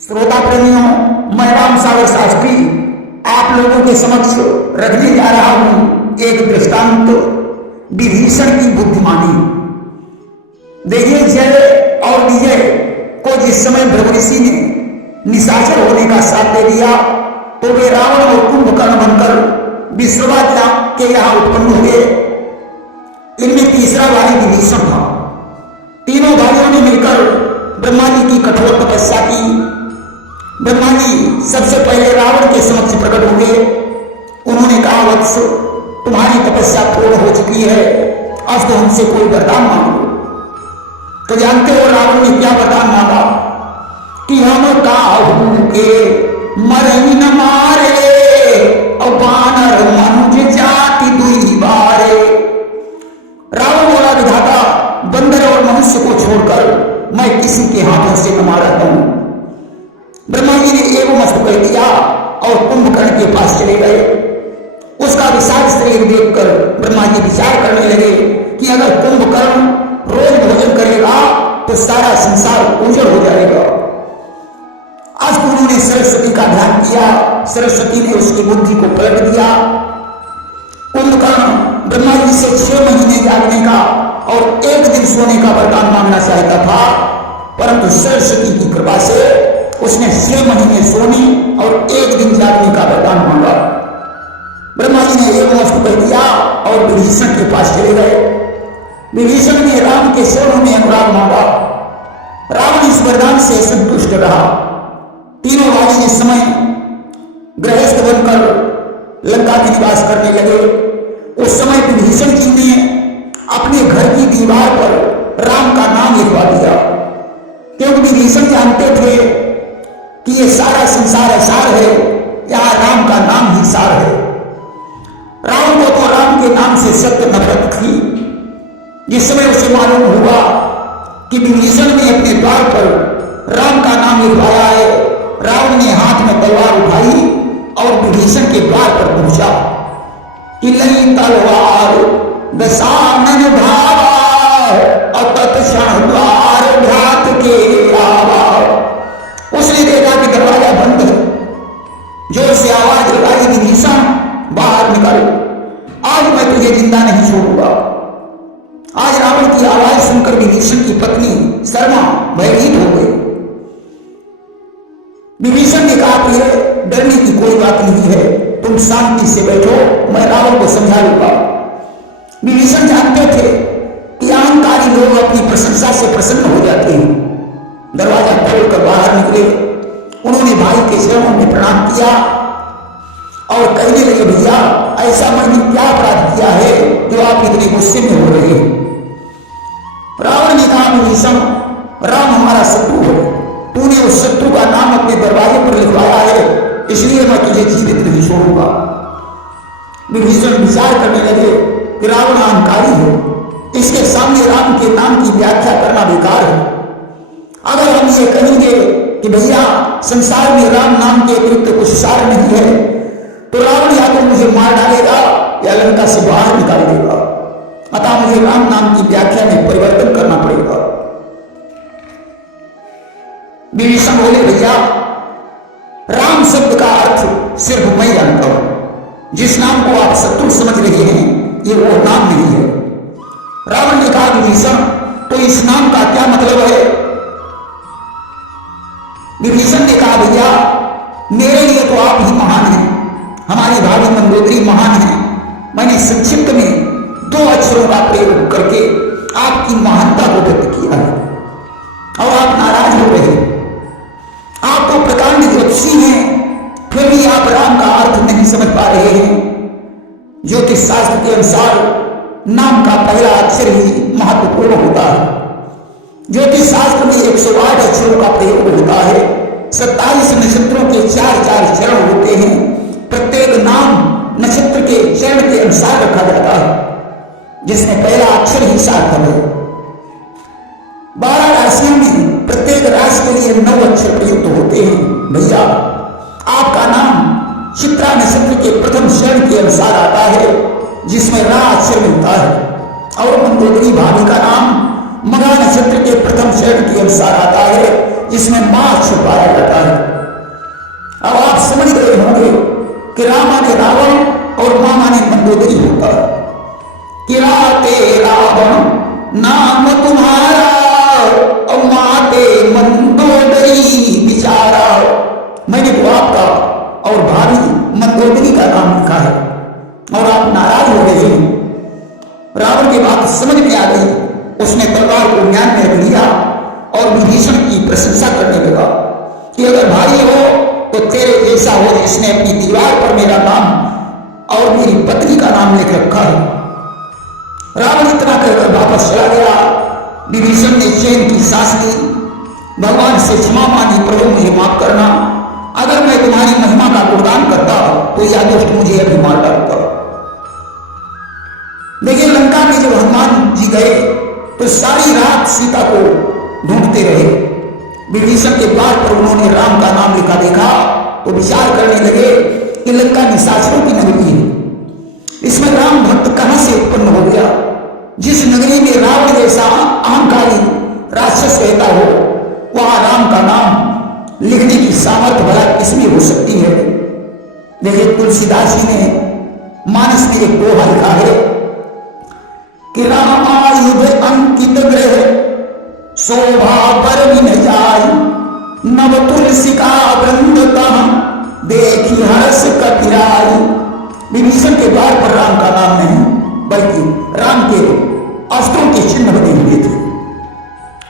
श्रोता प्रेमियों, मैं राम सागर शास्त्री आप लोगों के समक्ष रखने जा रहा हूं एक दृष्टांत, विभीषण की बुद्धिमानी। देखिए, जय और विजय को जिस समय भृगु ऋषि ने निशाचर होने का साथ दे दिया तो वे रावण और कुंभकर्ण बनकर विश्रवा के यहां उत्पन्न हुए। इनमें तीसरा भाई विभीषण था। तीनों भाइयों ने मिलकर ब्रह्मा जी की कठोर तपस्या की। ब्रह्मा जी सबसे पहले रावण के समक्ष प्रकट हुए। उन्होंने कहा, वत्स, तुम्हारी तपस्या पूर्ण हो चुकी है, अब तो हमसे कोई वरदान मांगो। तो जानते हो रावण ने क्या वरदान मांगा कि हम काहू के मरई न मारे और बानर मनुज जाति दुई बारे। रावण बोला, विधाता, बंदर और मनुष्य को छोड़कर मैं किसी के हाथों से न मारा हूं। ब्रह्मा जी ने एवं मस्त कह दिया और कुंभकर्ण के पास चले गए। उसका विशाल शरीर देखकर ब्रह्मा जी विचार करने लगे कि अगर कुंभकर्ण रोज भोजन करेगा तो सारा संसार उजड़ हो जाएगा। आज उन्होंने सरस्वती का ध्यान किया। सरस्वती ने उसकी बुद्धि को पलट दिया। कुंभकर्ण ब्रह्मा जी से 6 महीने जागने का और 1 दिन सोने का वरदान मांगना चाहता था, परंतु सरस्वती की कृपा से उसने 6 महीने सोने और 1 दिन जागने का वरदान मांगा। ब्रह्मा जी ने एक वस्तु कह दिया और विभीषण के पास चले गए। विभीषण ने राम के चरणों में अनुराग मांगा। रावण इस वरदान से संतुष्ट रहा। तीनों भाई इस समय गृहस्थ बनकर लंका में निवास करने लगे। उस समय विभीषण जी ने अपने घर की दीवार पर राम का नाम लिखवा दिया, क्योंकि विभीषण जानते थे कि ये सारा संसार असार है, यहां राम का नाम ही सार है। राम को तो राम के नाम से सत्य नफरत थी। जिस समय उसे मालूम हुआ कि विभीषण ने अपने द्वार पर राम का नाम लिखवाया है, रावण ने हाथ में तलवार उठाई और विभीषण के द्वार पर पहुंचा कि लई तलवार दशानन भावा और तत्क्षण द्वार भ्रात के आवा। उसने देखा कि दरवाजा बंद है। जोर से आवाज लगाई, विभीषण बाहर निकल, आज मैं तुझे जिंदा नहीं छोड़ूंगा। आज रावण की आवाज सुनकर विभीषण की पत्नी शर्मा भयभीत हो गई। विभीषण ने कहा, प्रिय, डरने की कोई बात नहीं है, तुम शांति से बैठो, मैं रावण को समझा लूंगा। विभीषण जानते थे कि अहंकारी लोग अपनी प्रशंसा से प्रसन्न हो जाते हैं। दरवाजा खोलकर बाहर निकले। उन्होंने भाई के चरणों में प्रणाम किया और कहने लगे, भैया, ऐसा मैंने क्या अपराध किया है जो आप इतने गुस्से में हो रहे हैं। रावण ने कहा, विभीषण, राम हमारा शत्रु है, तूने उस शत्रु का नाम अपने दरवाजे पर लिखवाया है, इसलिए मैं तुझे जीवित नहीं छोड़ूंगा। विभीषण विचार करने लगे कि रावण अहंकारी है, इसके सामने राम के नाम की व्याख्या करना बेकार है। अगर हम ये कहेंगे कि भैया संसार में राम नाम के अतिरिक्त कुछ सार नहीं है, तो रावण या तो मुझे मार डालेगा या लंका से बाहर निकाल देगा। अतः मुझे राम नाम की व्याख्या में परिवर्तन करना पड़ेगा। विभीषण बोले, भैया, राम शब्द का अर्थ सिर्फ मैं जानता हूं। जिस नाम को आप शत्रु समझ रहे हैं, ये वो नाम नहीं है। रावण ने कहा, विभीषण, तो इस नाम का क्या मतलब है? विभीषण ने कहा, भैया, मेरे लिए तो आप ही महान हैं, हमारी भाभी मंदोदरी महान है। मैंने संक्षिप्त में 2 अक्षरों का प्रयोग करके आपकी महानता को व्यक्त किया है और आप नाराज हो रहे हैं। आप तो प्रकांड ज्योतिषी हैं, फिर भी आप राम का अर्थ नहीं समझ पा रहे हैं। ज्योतिष शास्त्र के अनुसार नाम का पहला अक्षर ही महत्वपूर्ण होता है। ज्योतिष शास्त्र में 108 अक्षरों का प्रयोग होता है। 27 नक्षत्रों के 4-4 चरण होते हैं। प्रत्येक नाम नक्षत्र के चरण के अनुसार रखा जाता है, जिसमें पहला अक्षर ही सार्थक है। 12 राशियों में प्रत्येक राशि के लिए 9 अक्षर प्रयुक्त होते हैं। भैया, आपका नाम चित्रा नक्षत्र के प्रथम चरण के अनुसार आता है, जिसमें रा अक्षर मिलता है, और मंदोदरी भाभी का नाम मघा नक्षत्र के प्रथम चरण के अनुसार आता है, जिसमें मां अक्षर पाया जाता है। होंगे कि राम माने रावण और मां माने मंदोदरी होता। किराते रावण नाम तुम्हारा और माते मंदोदरी बिचारा। मैंने तो आपका और भाभी मंदोदरी का नाम लिखा है और आप नाराज हो गए। रावण की बात समझ में आ गई। उसने तलवार को म्यान में रख लिया और विभीषण की प्रशंसा करने लगा कि अगर भाई हो तो तेरे जैसा हो जिसने अपनी दीवार पर मेरा नाम और मेरी पत्नी का नाम लिख रखा है। रावण इतना कहकर वापस चला गया। विभीषण ने चैन की सांस ली, भगवान से क्षमा मांगी, प्रभु मुझे माफ करना, अगर मैं तुम्हारी महिमा का गुणगान करता तो यह दुष्ट मुझे अभी मार डालता। देखिए लंका में जब हनुमान जी गए तो सारी रात सीता को ढूंढते रहे। विभीषण के द्वार पर उन्होंने राम का नाम लिखा देखा तो विचार करने लगे कि लंका निशाचरों की नगरी है, इसमें राम भक्त कहां से उत्पन्न हो गया। जिस नगरी में रावण जैसा अहंकारी राक्षस रहता हो वहां राम का नाम लिखने की सामर्थ्य भला किसमें हो सकती है। देखिए तुलसीदास जी ने मानस में एक दोहा लिखा है कि रामायुध अंकित ग्रह शोभा पर न जाय, नव तुलसी का वृंदता देखी हर्ष कपिराई। विभीषण के द्वार पर राम का नाम नहीं बल्कि राम के अस्त्रों के चिन्ह बने हुए थे।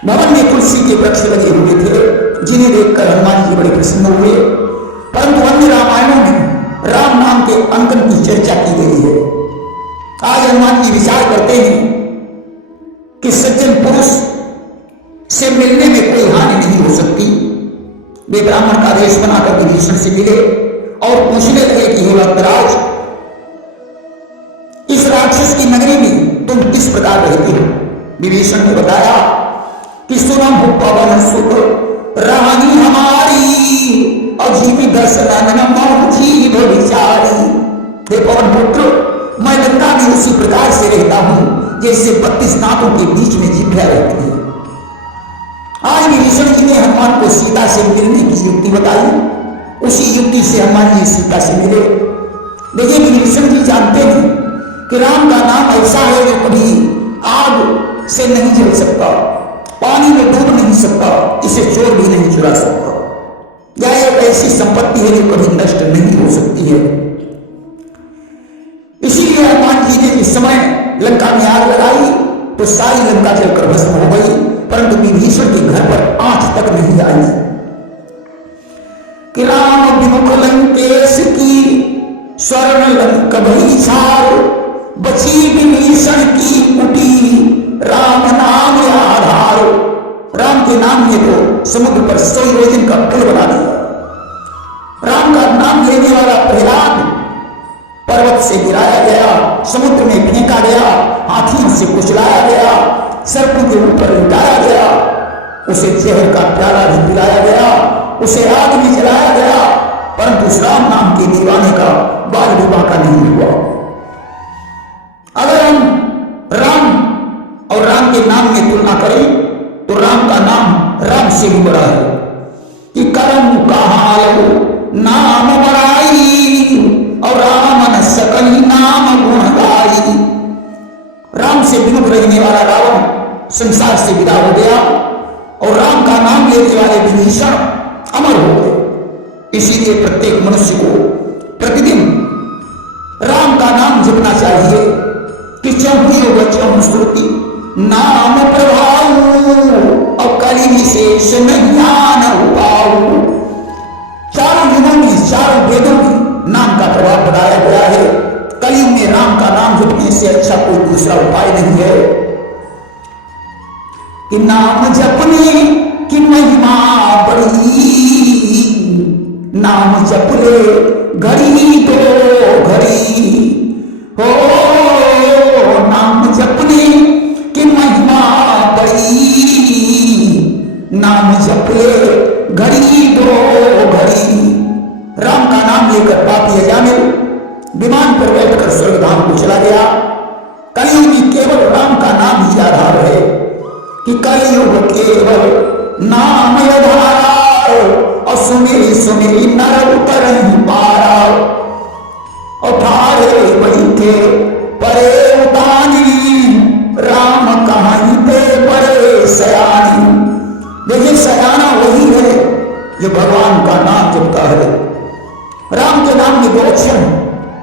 भवन में तुलसी के वृक्ष लगे हुए थे जिन्हें देखकर हनुमान जी बड़े प्रसन्न हुए। परंतु अन्य रामायणों में राम नाम के अंकन की चर्चा की गई है। आज हनुमान जी विचार करते हैं कि सज्जन पुरुष से मिलने में कोई हानि नहीं हो सकती। वे ब्राह्मण का वेश बनाकर विभीषण से मिले और पूछने लगे कि हे भक्तराज, इस राक्षस की नगरी में तुम किस प्रकार रहते हो। विभीषण ने बताया कि सुनम पवन सुत रानी हमारी और जीवी दर्शन जीव विचारी। हे पवन पुत्र, मैं लंका में उसी प्रकार से रहता हूं जैसे 32 नाकों के बीच में जिभ्या रहती है। आज विभीषण जी ने हनुमान को सीता से मिलने की युक्ति बताई। उसी युक्ति से हनुमान जी सीता से मिले। देखिए विभीषण जी जानते हैं कि राम का नाम ऐसा है जो कभी आग से नहीं जल सकता, पानी में डूब नहीं सकता, इसे चोर भी नहीं चुरा सकता। यह एक ऐसी संपत्ति है जो कभी नष्ट नहीं हो सकती है। इसीलिए हनुमान जी ने जिस समय लंका में आग लगाई तो सारी लंका जलकर भस्म हो गई, परंतु विभीषण के घर पर आंच तक नहीं आई। कि राम विमुख लंकेश की स्वर्ण लंक भई छार, बची विभीषण की कुटी राम नाम आधार। राम के नाम ने तो समुद्र पर 100 योजन का पुल बना दिया। राम का नाम लेने वाला प्रहलाद पर्वत से गिराया गया, समुद्र में फेंका गया, हाथियों से कुचलाया गया, सर्पों के ऊपर लुटाया गया, उसे जहर का प्याला भी पिलाया गया, उसे आग में जलाया गया, परंतु उस राम नाम के दीवाने का बाल विवाह का नहीं हुआ। अगर हम राम और राम के नाम में तुलना करें तो राम का नाम राम से भी बड़ा है। कि कर्म कहालो नाम बड़ाई और राम न सकल नाम गुण गाई। राम से विमुख रहने वाला रावण संसार से विदा हो गया और राम का नाम लेने वाले विभीषण अमर हो गए। इसीलिए प्रत्येक मनुष्य को प्रतिदिन राम का नाम जपना चाहिए कि चौंकियो बच्चों स्तुति नाम प्रभाव और कली विशेष में ज्ञान उपाऊ। चारों युगों में चारों वेदों में नाम का प्रभाव बताया गया है। कलयुग में राम का नाम जपने से अच्छा कोई दूसरा उपाय नहीं है। कि नाम जपने की महिमा बड़ी, नाम जप ले घड़ी दो घड़ी हो। नाम जपने की महिमा बड़ी, नाम जप ले घड़ी दो घड़ी। राम का नाम लेकर पापी अजामिल विमान पर बैठकर स्वर्गधाम को चला गया। कलयुग में केवल राम का नाम ही आधार है। कि कलयुग केवल नाम आधार और सुमेरी सुमेरी नर उतर पारा, और ठारे वही थे परे उतानी, राम कहानी पे परे सयानी। देखिए सयाना वही है जो भगवान का नाम जपता है। राम के नाम में 2 अक्षर,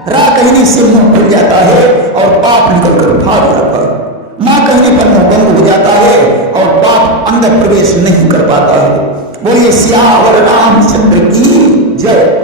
रा कहने से मुंह खुल जाता है और पाप निकलकर भाग जाता है। मां कहने पर मुंह बंद हो जाता है और पाप अंदर प्रवेश नहीं कर पाता है। बोलिए सियावर रामचंद्र की जय।